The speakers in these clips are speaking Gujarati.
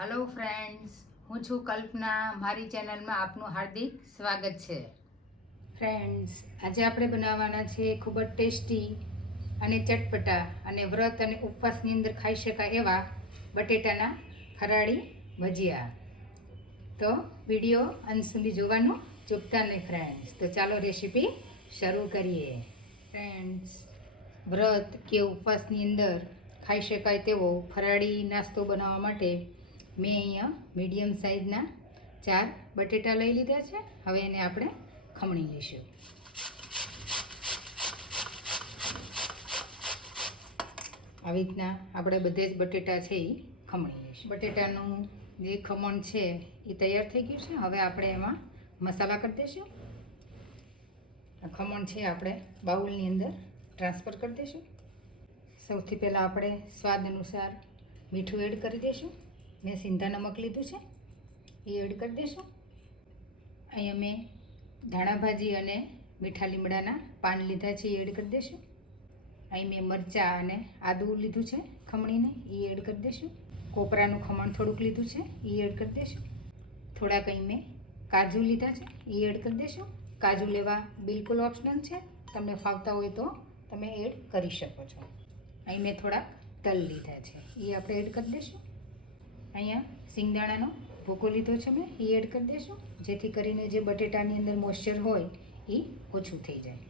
हेलो फ्रेंड्स, હું છું કલ્પના. મારી ચેનલમાં આપનું હાર્દિક સ્વાગત છે. ફ્રેન્ડ્સ, આજે આપણે બનાવવાના છે ખૂબ જ ટેસ્ટી અને ચટપટા અને વ્રત અને ઉપવાસની અંદર ખાઈ શકાય એવા બટેટાના ફરાળી ભજીયા. તો વિડીયો અંત સુધી જોવાનું ચૂકતા નહીં ફ્રેન્ડ્સ. તો ચાલો રેસીપી શરૂ કરીએ. ફ્રેન્ડ્સ, વ્રત કે ઉપવાસની અંદર ખાઈ શકાય તેવો ફરાળી નાસ્તો બનાવવા માટે મેં અહીંયા મીડિયમ સાઇઝના 4 બટેટા લઈ લીધા છે. હવે એને આપણે ખમણી લઈશું. આવી રીતના આપણે બધે જ બટેટા છે એ ખમણી લઈશું. બટેટાનું જે ખમણ છે એ તૈયાર થઈ ગયું છે. હવે આપણે એમાં મસાલા કરી દઈશું. આ ખમણ છે આપણે બાઉલની અંદર ટ્રાન્સફર કરી દઈશું. સૌથી પહેલાં આપણે સ્વાદ અનુસાર મીઠું એડ કરી દઈશું. મેં સિંધા નમક લીધું છે એ એડ કરી દઈશું. અહીંયા મેં ધાણા ભાજી અને મીઠા લીમડાના પાન લીધા છે એ એડ કરી દઈશું. અહીં મેં મરચાં અને આદું લીધું છે ખમણીને એ એડ કરી દઈશું. કોપરાનું ખમણ થોડુંક લીધું છે એ એડ કરી દઈશું. થોડાક અહીં મેં કાજુ લીધા છે એ એડ કરી દઈશું. કાજુ લેવા બિલકુલ ઓપ્શનલ છે, તમને ફાવતા હોય તો તમે એડ કરી શકો છો. અહીં મેં થોડાક તલ લીધા છે એ આપણે એડ કરી દઈશું. અહીંયા સિંગદાણાનો ભૂકો લીધો છે મેં એ એડ કરી દઈશું, જેથી કરીને જે બટેટાની અંદર મોઇશ્ચર હોય એ ઓછું થઈ જાય.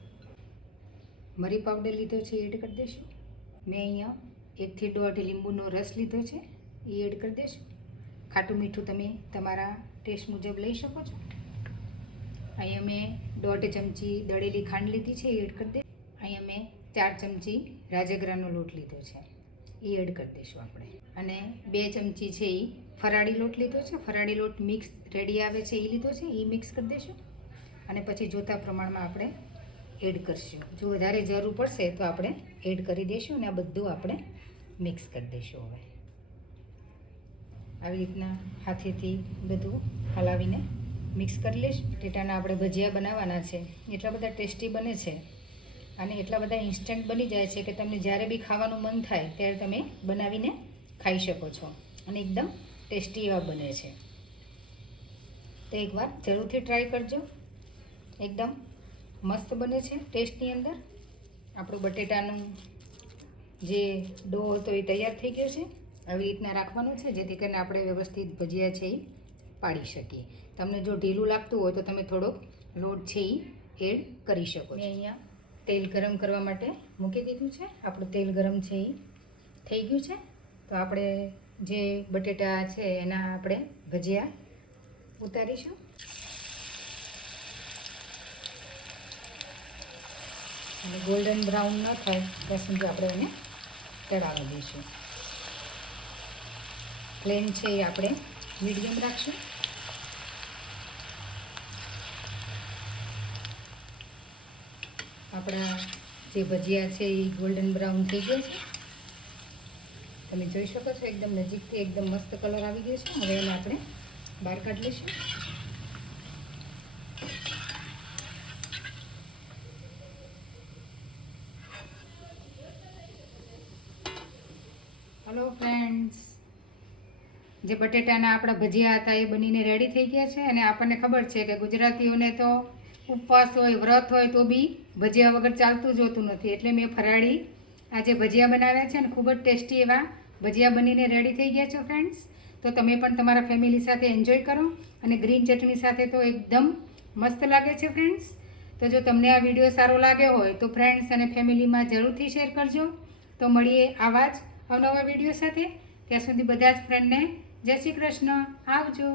મરી પાવડર લીધો છે એ એડ કરી દઈશું. મેં અહીંયા 1 થી 1.5 લીંબુનો રસ લીધો છે એ એડ કરી દઈશું. ખાટું મીઠું તમે તમારા ટેસ્ટ મુજબ લઈ શકો છો. અહીંયા મેં 1.5 ચમચી દળેલી ખાંડ લીધી છે એ એડ કરી દઈશું. અહીંયા મેં 4 ચમચી રાજગરાનો લોટ લીધો છે એ એડ કરી દઈશું આપણે. અને 2 ચમચી છે એ ફરાળી લોટ લીધો છે. ફરાળી લોટ મિક્સ રેડી આવે છે એ લીધો છે એ મિક્સ કરી દઈશું. અને પછી જોતા પ્રમાણમાં આપણે એડ કરીશું. જો વધારે જરૂર પડશે તો આપણે એડ કરી દઈશું. અને આ બધું આપણે મિક્સ કરી દઈશું. હવે આવી રીતના હાથેથી બધું હલાવીને મિક્સ કરી લઈશું. બટેટાના આપણે ભજીયા બનાવવાના છે. એટલા બધા ટેસ્ટી બને છે અને એટલા બધા ઇન્સ્ટન્ટ બની જાય છે કે તમને જ્યારે બી ખાવાનું મન થાય ત્યારે તમે બનાવીને ખાઈ શકો છો. અને એકદમ ટેસ્ટી એવા બને છે. તો એકવાર જરૂરથી ટ્રાય કરજો. એકદમ મસ્ત બને છે ટેસ્ટની અંદર. આપણું બટેટાનું જે ડો હતો એ તૈયાર થઈ ગયો છે. આવી રીતના રાખવાનું છે જેથી કરીને આપણે વ્યવસ્થિત ભજીયા છે એ પાડી શકીએ. તમને જો ઢીલું લાગતું હોય તો તમે થોડોક લોટ છે એ એડ કરી શકો છો. અહીંયા તેલ ગરમ કરવા માટે મૂકી દીધું છે. આપણું તેલ ગરમ છે એ થઈ ગયું છે. તો આપણે જે બટેટા છે એના આપણે ભજીયા ઉતારીશું. અને ગોલ્ડન બ્રાઉન ન થાય ત્યાં સુધી આપણે એને તળાવી દઈશું. ફ્લેમ છે એ આપણે મીડિયમ રાખશું. આપણા જે ભજીયા છે એ ગોલ્ડન બ્રાઉન થઈ ગયા છે. તમે જોઈ શકો છો એકદમ નજીકથી એકદમ મસ્ત કલર આવી ગયો છે. હવે એને આપણે બહાર કાઢી લઈશું. હલો ફ્રેન્ડ્સ, જે બટેટાના આપણા ભજીયા હતા એ બનીને રેડી થઈ ગયા છે. અને આપણને ખબર છે કે ગુજરાતીઓને તો ઉપવાસ હોય વ્રત હોય તો બી ભજીયા વગર ચાલતું જ હોતું નથી. એટલે મેં ફરાળી આજે ભજીયા બનાવ્યા છે અને ખૂબ જ ટેસ્ટી એવા ભજીયા બનીને રેડી થઈ ગયા છે ફ્રેન્ડ્સ. તો તમે પણ તમારા ફેમિલી સાથે એન્જોય કરો. અને ગ્રીન ચટણી સાથે તો એકદમ મસ્ત લાગે છે ફ્રેન્ડ્સ. તો જો તમને આ વિડીયો સારો લાગ્યો હોય તો ફ્રેન્ડ્સ અને ફેમિલીમાં જરૂરથી શેર કરજો. તો મળીએ આવા જ અવનવા વિડીયો સાથે. ત્યાં સુધી બધા જ ફ્રેન્ડને જય શ્રી કૃષ્ણ. આવજો.